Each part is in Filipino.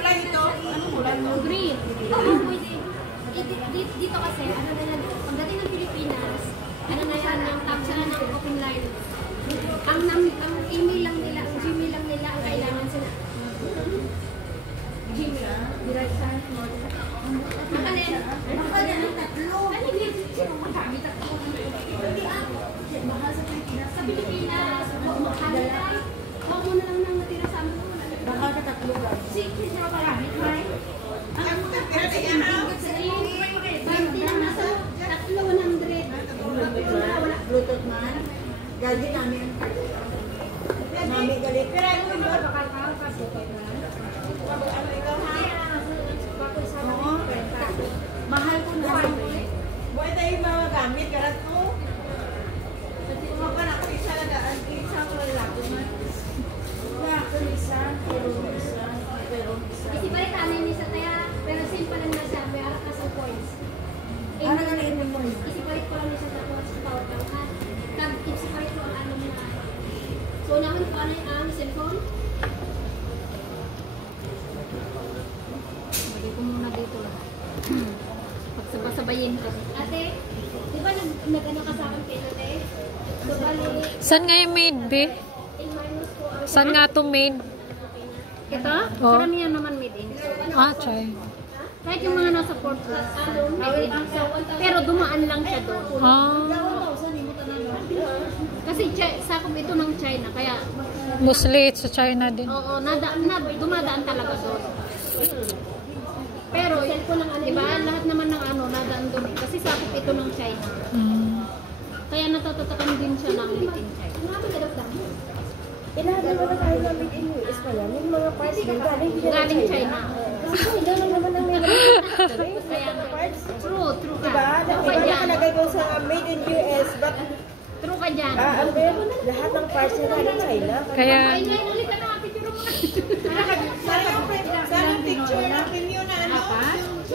kulay ito? Anong kulay mo? Green. Dito kasi, ano na yan, pagdating ng Pilipinas, ano na yan, yung top sila ng open line. Ang email lang nila, ang Gmail lang nila, ang kailangan sila. Gmail. Direct sa makalin. Makalin ang tatlo. Ano yun? Sino magamit ako? Mahal sa Pilipinas. Sa Pilipinas, makamit ay, huwag mo na lang nang natira sa amin. Baka ka tatlo lang. Sige, sino magamit, right? Ang Bluetooth man. Galit namin. Mami galit. Pero ano yung bakal ka? Ano ikaw ha? Oo. Mahal ko na. Buhay tayo mga gamit. Galat ko. Kumakan ako isa lang. Isa ko lang lapos man. Ako isa. Pero isa. Isipalit anin ni sa kaya, pero simple lang na siya. May arak na sa points. Ano nga na yung points? Isipalit ko lang niya sa power bank ha. Isipalit ko ang ano mo na. So, naman ko ano yung cellphone. Lagay ko muna dito lahat. Pagsabay-sabayin ko. Ate, di ba nag-ano ka sa akin kayo, ate? So, bali, Saan nga yung maid, be? in-minus ko ang... Saan nga to maid? Ito? Oh. Karamihan naman made-in. Ah, chay. Kahit yung mga nasa Port made-in. Pero dumaan lang siya doon. Ah, Kasi sakop ito ng China, kaya mostly it's sa China din. oo, dumadaan talaga doon. Pero, di ba, lahat naman ng ano, nadaan doon eh. Kasi sakop ito ng China. Kaya natatatakam din siya ng made in China. Inahagal mo na tayo na made in US pa yan. Yung mga parts din Galing China. Kasi hindi lang naman ang made in Kaya, true ka. Diba? True ka Wala dyan. nakalagay doon sa made in US, but True ka dyan. ano ba yun? Lahat ng parts na galing China. Kaya, Ay, ngayon ulit ka na, picture mo. Sana yung picture natin yun na ano?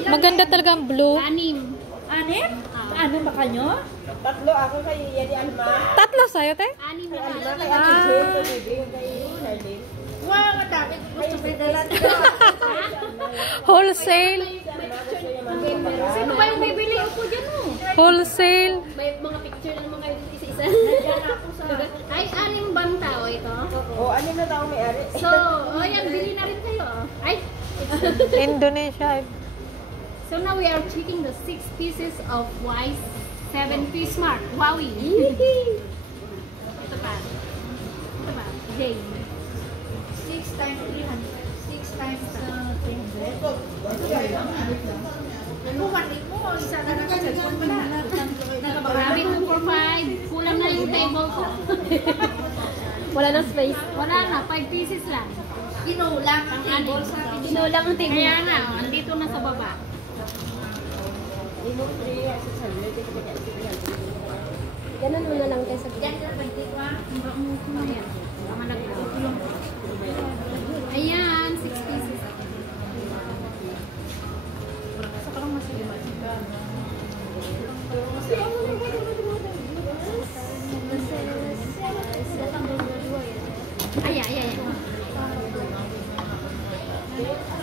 maganda talaga ang blue. Anim. Anim? Ano ba kanyo? Tatlo ako kay Yadi Alma. Tatlo sa'yo, te? Anim Kay Alma, na. kay Ate Jane, kay Bibi, kay Harlene. Wow, madami. Gusto ko dalat ko. Wholesale. Sino ba yung bibili ako dyan mo? Wholesale. May mga picture naman kayo dito isa-isa. Ay, anim bang tao ito? Oo, anim na tao may-ari. So, yan, bili na rin kayo. Ay, Indonesia. so now we are checking the 6 pieces of Wise 7-piece mark. Wowie. Ito pa. Ito pa. Jane. 6 times 300. 6 times 300. Ano manik mo? Isa na lang cellphone mo na. Grabe, 2 for 5. Kulang na yung table ko. Wala na space. Wala na, 5 pieces lang. Kinulang ang table sa akin. Sinulang ang table. Kaya nga, andito na sa baba. Ganun mo na lang tayo sa Ayan. Ayan, 6 pieces. Ayan.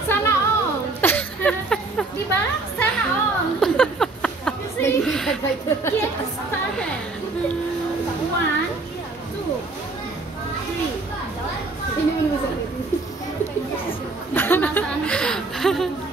Sana all. Diba? Sana all. See? Get started. 1, 2, 3. Nasaan siya?